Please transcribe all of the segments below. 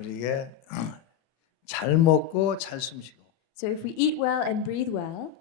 우리가 잘 먹고 잘 숨쉬고 So if we eat well and breathe well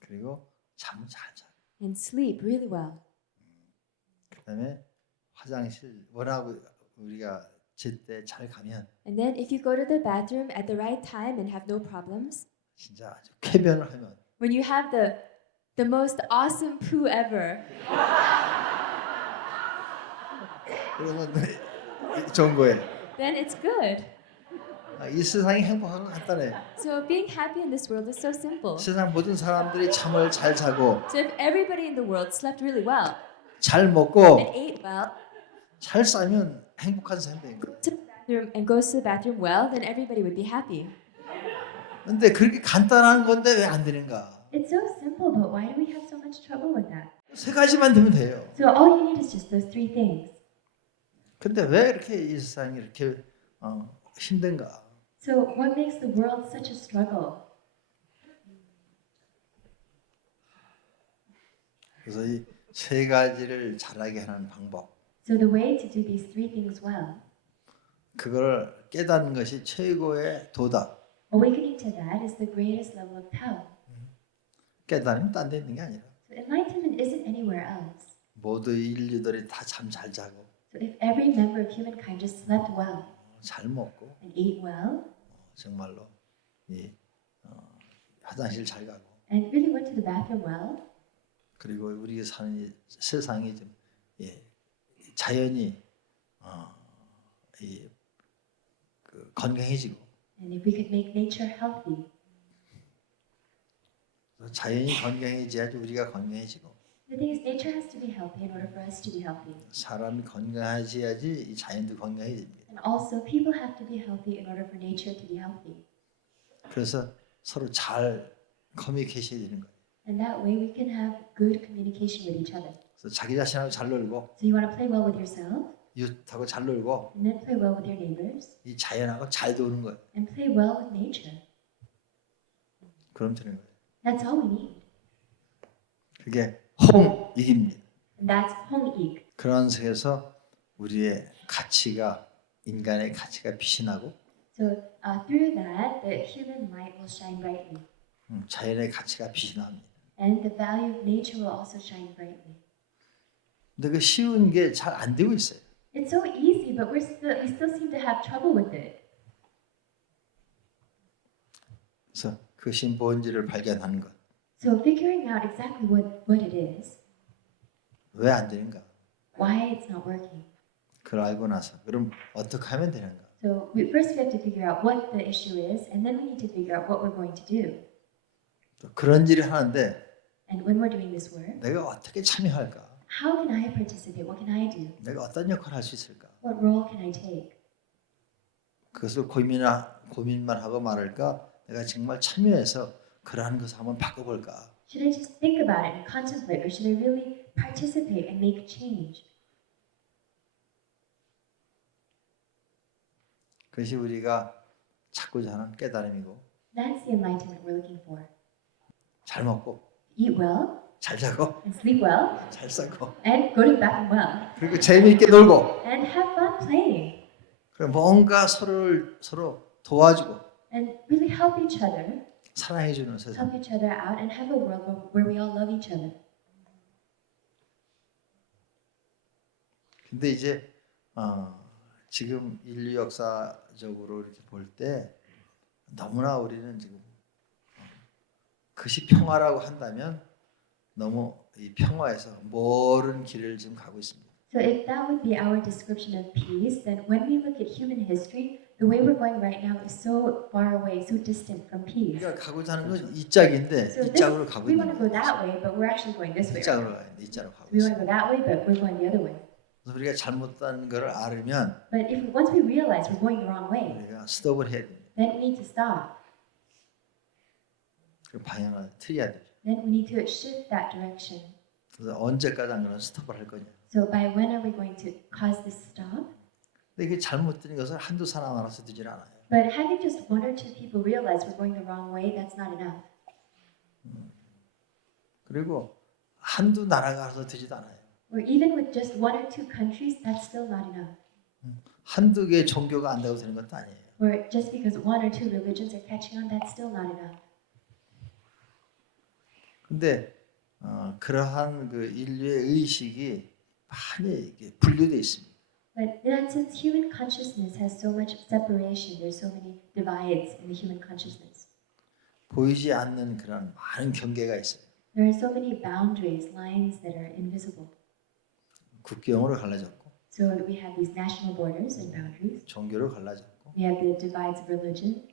그리고 잠을 잘 자. and sleep really well, 그다음에 화장실 워낙 우리가 제때 잘 가면 and then if you go to the bathroom at the right time and have no problems, 진짜 아주 쾌변을 하면 when you have the most awesome poo ever, 그러면 좋은 거예요. then it's good. 이 세상이 행복한 건 간단해. So being happy in this world is so simple. 세상 모든 사람들이 잠을 잘 자고 So if everybody in the world slept really well 잘 and 먹고 ate well, 잘 싸면 행복한 삶이 되는 거예요. to the bathroom and goes to the bathroom well, then everybody would be happy. 근데 그렇게 간단한 건데 왜 안 되는가? It's so simple, but why do we have so much trouble with that? 세 가지만 되면 돼요. So all you need is just those three things. 근데 왜 이렇게 이 세상이 이렇게 힘든가? So what makes the world such a struggle? 그래서 이 세 가지를 잘하게 하는 방법, So the way to do these three things well, 그걸 깨닫는 것이 최고의 도다. awakening to that is the greatest level of Tao. 깨달으면 딴 데 있는 게 아니라 So enlightenment isn't anywhere else. 모두 인류들이 다 잠 잘 자고 So if every member of humankind just slept well 잘 먹고 and ate well 정말로 이 화장실 잘 가고 and really went to the bathroom well, 그리고 우리가 사는 이 세상이 좀 자연이 건강해지고 and if we could make nature healthy, 자연이 건강해져야지 우리가 건강해지고 the thing is nature has to be healthy in order for us to be healthy. 사람이 건강해져야지 이 자연도 건강해집니다. And also people have to be healthy in order for nature to be healthy. 그래서 서로 잘 커뮤니케이션이 되는 거예요. And that way we can have good communication with each other. 그래서 자기 자신하고 잘 놀고 So you want to play well with yourself 이웃하고 잘 놀고 and then play well with your neighbors 이 자연하고 잘 노는 거예요. and play well with nature. 그럼 되는 거예요. That's all we need. 그게 홍익입니다. And that's Hong-ik. 그런 sek에서 우리의 가치가 인간의 가치가 빛이 나고 So through that, the human light will shine brightly. 자연의 가치가 빛이 납니다. And the value of nature will also shine brightly. 근데 그 쉬운 게 잘 안 되고 있어요. It's so easy, but we still seem to have trouble with it. 그래서 그것이 뭔지를 발견하는 것. So figuring out exactly what it is, 왜 안 되는가? why it's not working. 그걸 알고 나서 그럼 어떻게 하면 되는가? So first we have to figure out what the issue is, and then we need to figure out what we're going to do. 또 그런 일을 하는데 And when we're doing this work, 내가 어떻게 참여할까? how can I participate? What can I do? 내가 어떤 역할을 할 수 있을까? What role can I take? 그것을 고민만 하고 말할까? 내가 정말 참여해서 그러한 것을 한번 바꿔볼까? Should I just think about it and contemplate, or should I really participate and make change? 그것이 우리가 찾고자 하는 깨달음이고 That's the enlightenment we're looking for. 잘 먹고 Eat well 잘 자고 and sleep well 잘 싸고 and go to the bathroom well 그리고 재미있게 놀고 and have fun playing 그리고 뭔가 서로 도와주고 and really help each other, 사랑해주는 세상. help each other out, and have a world where we all love each other. 근데 이제 지금 인류 역사적으로 이렇게 볼 때 너무나 우리는 지금 그것이 평화라고 한다면 너무 이 평화에서 멀은 길을 지금 가고 있습니다. So if that would be our description of peace, then when we look at human history, the way we're going right now is so far away, so distant from peace. 우리가 가고자 하는 건 이 짝인데 So 이 짝으로 가고 we 있는 want to go 거예요. that way, but we're actually going this 이 way. 짝으로 가야 돼. 이 짝으로 가고 We 있어요. want to go that way, but we're going the other way. 그래서 우리가 잘못된 것을 알으면 But if once we realize we're going the wrong way, 우리가 스톱을 해야 됩니다. then we need to stop. 그 방향을 틀어야 되죠. Then we need to shift that direction. 그래서 언제까지 안 그러면 스톱을 할 거냐. So by when are we going to cause this stop? 근데 이게 잘못된 것을 한두 사람 알아서 되질 않아요. But having just one or two people realize we're going the wrong way, that's not enough. 그리고 한두 나라가 알아서 되지도 않아요. Or even with just one or two countries, that's still not enough. 한두 개 종교가 안다고 되는 것도 아니에요. Or just because one or two religions are catching on, that's still not enough. 근데 그러한 그 인류의 의식이 많이 이게 분류되어 있습니다. But in that sense, human consciousness has so much separation. There's so many divides in the human consciousness. 보이지 않는 그런 많은 경계가 있어요. There are so many boundaries, lines that are invisible. 국경으로 갈라졌고, So we have these national borders and boundaries. 종교로 갈라졌고, We have the divides of religion,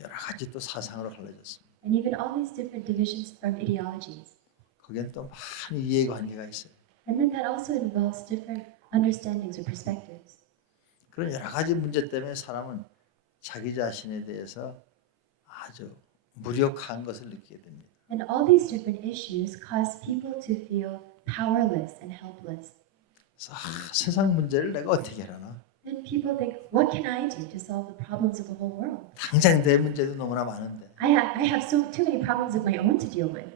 여러 가지 또 사상으로 갈라졌습니다. and even all these different divisions from ideologies. 거기엔 또 많은 이해관계가 있어요. And then that also involves different understandings or perspectives. 그런 여러 가지 문제 때문에 사람은 자기 자신에 대해서 아주 무력한 것을 느끼게 됩니다. And all these different issues cause people to feel powerless and helpless. 그래서 세상 문제를 내가 어떻게 하나? Then people think, what can I do to solve the problems of the whole world? 당장 내 문제도 너무나 많은데. I have too many problems of my own to deal with.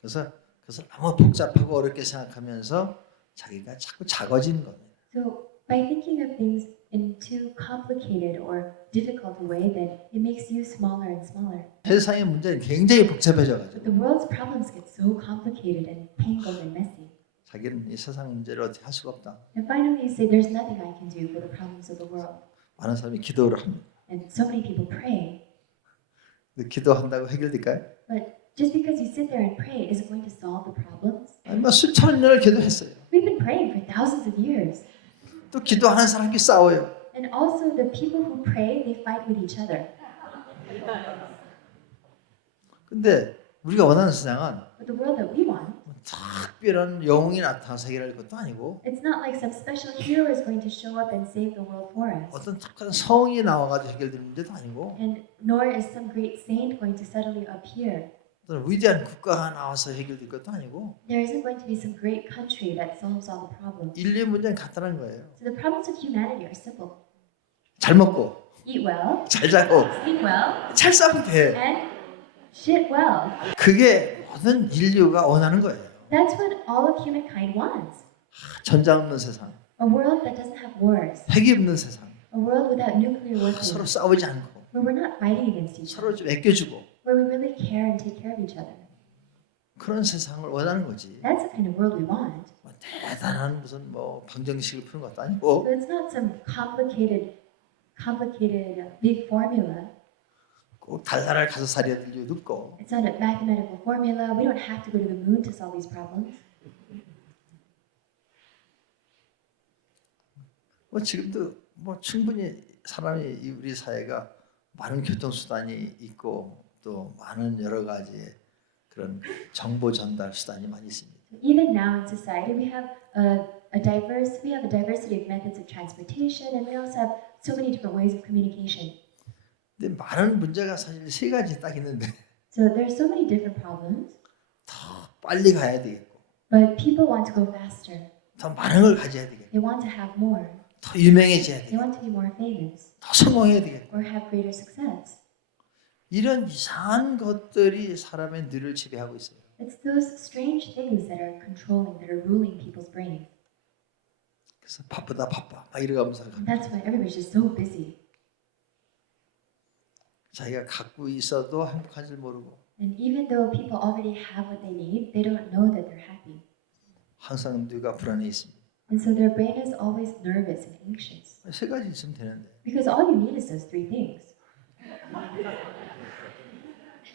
그래서 그것을 너무 복잡하고 어렵게 생각하면서 자기가 자꾸 작아지는 겁니다. So by thinking of things in too complicated or difficult a way, then it makes you smaller and smaller. 세상의 문제는 굉장히 복잡해져가지고 The world's problems get so complicated and tangled and messy. 자기는 이 세상 문제를 어떻게 할 수가 없다. And finally you say, there's nothing I can do for the problems of the world. 많은 사람이 기도를 합니다. And so many people pray. 근데 기도한다고 해결될까요? But just because you sit there and pray, is it going to solve the problems? 아니, 뭐 수천 년을 기도했어요. We've been praying for thousands of years. 또 기도하는 사람끼리 싸워요. And also the people who pray, they fight with each other. 근데 우리가 원하는 세상은 But the world that we want, 특별한 영웅이 나타나서 해결할 것도 아니고 it's not like some special hero is going to show up and save the world for us. 어떤 특별한 성이 나와가지고 해결되는 문제도 아니고 And nor is some great saint going to suddenly appear. 어떤 위대한 국가가 나와서 해결될 것도 아니고 There isn't going to be some great country that solves all the problems. 인류의 문제는 간단한 거예요. So the problems of humanity are simple. 잘 먹고 Eat well, 잘 자고 sleep well, 잘 싸면 돼. and shit well. 그게 모든 인류가 원하는 거예요. That's what all of humankind wants. 전장 없는 세상, A world that doesn't have wars. 핵이 없는 세상, A world without nuclear 서로 weapons. 싸우지 않고 Where we're not fighting against each 서로 other. 좀 아껴주고 Where we really care and take care of each other. 그런 세상을 원하는 거지. That's the kind of world we want. 뭐 대단한 무슨 뭐 방정식을 푸는 것도 아니고 So it's not some complicated big formula. 꼭 달나라를 가서 살아야 될 이유도 없고 It's not a mathematical formula. We don't have to go to the moon to solve these problems. 뭐 지금도 뭐 충분히 사람이 우리 사회가 많은 교통수단이 있고 또 많은 여러 가지의 그런 정보 전달 수단이 많이 있습니다. Even now in society, we have a diversity of methods of transportation, and we also have so many different ways of communication. 근데 많은 문제가 사실 세 가지 딱 있는데 So there's so many different problems, 더 빨리 가야 되겠고 but people want to go faster. 더 많은 걸 가져야 되겠고 They want to have more. 더 유명해져야 They 되겠고 want to be more famous 더 성공해야 되겠고 or have greater success. 이런 이상한 것들이 사람의 뇌를 지배하고 있어요. It's those strange things that are controlling, that are ruling people's brains. 그래서 바쁘다 바빠 막 이러면서 And that's why everybody's just so busy. 자기가 갖고 있어도 행복한 줄 모르고 And even though people already have what they need, they don't know that they're happy. 항상 뇌가 불안해 있습니다. And so their brain is always nervous and anxious. 세 가지 있으면 되는데 Because all you need is those three things.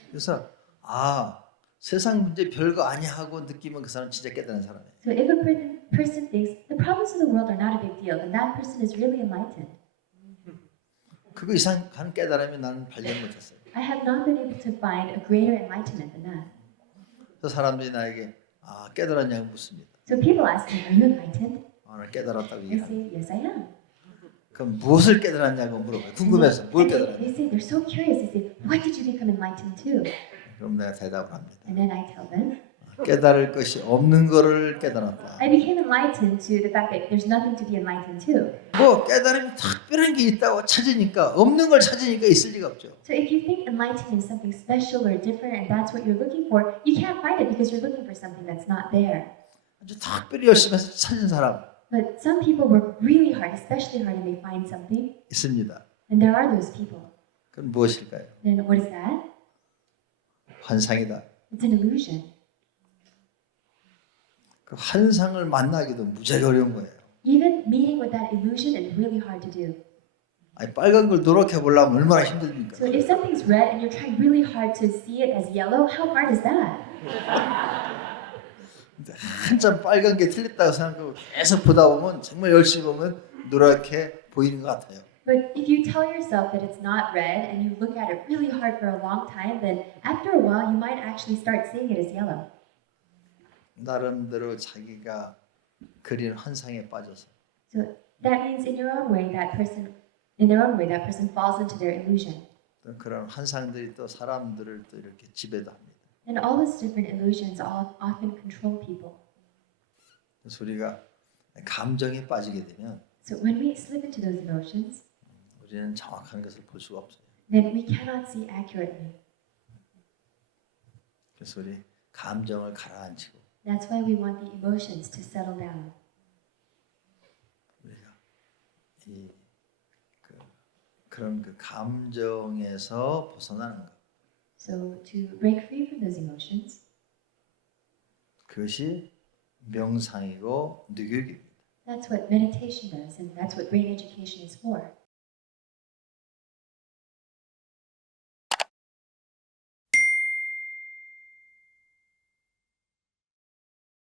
그래서 세상 문제 별거 아니야 하고 느끼면 그 사람 진짜 깨달은 사람이에요. So if a person thinks the problems of the world are not a big deal, then that person is really enlightened. 그거 이상한 깨달음이 나는 발견 못했어요. I have not been able to find a greater enlightenment than that. 그래서 사람들이 나에게 깨달았냐고 묻습니다. So people ask me, are you enlightened? 오늘 깨달았다고 I 얘기합니다. say, yes, I am. 그럼 무엇을 깨달았냐고 물어봐요. 궁금해서 뭘 깨달았냐? They say, they're so curious. They say, what did you become enlightened to? 그럼 내가 대답을 합니다. And then I tell them, 깨달을 것이 없는 거를 깨달았다. I became enlightened to the fact that there's nothing to be enlightened to. 뭐 깨달음이 특별한 게 있다고 찾으니까 없는 걸 찾으니까 있을 리가 없죠. So if you think enlightenment is something special or different and that's what you're looking for, you can't find it because you're looking for something that's not there. 아주 특별히 열심히 해서 찾은 사람 But some people work really hard, especially hard, and they find something, 있습니다. and there are those people. 그건 무엇일까요? Then what is that? 환상이다. It's an illusion. 그 환상을 만나기도 무지하게 어려운 거예요. Even meeting with that illusion is really hard to do. 아니, 빨간 걸 노랗게 보려면 얼마나 힘듭니까? So if something's red and you're trying really hard to see it as yellow, how hard is that? 근데 한참 빨간 게 틀렸다고 생각하고 계속 보다 보면 정말 열심히 보면 노랗게 보이는 것 같아요. But if you tell yourself that it's not red and you look at it really hard for a long time, then after a while you might actually start seeing it as yellow. 나름대로 자기가 그린 환상에 빠져서 So that means in your own way, that person falls into their illusion. 또 그런 환상들이 또 사람들을 또 이렇게 지배도 합니다. And all those different illusions often control people. 그래서 우리가 감정에 빠지게 되면 So when we slip into those emotions, 우리는 정확한 것을 볼 수가 없어요. then we cannot see accurately. 그래서 우리 감정을 가라앉히고 That's why we want the emotions to settle down. 우리가 그런 그 감정에서 벗어나는 것, So to break free from those emotions, 그것이 명상이고 누교육입니다. that's what meditation does, and that's what brain education is for.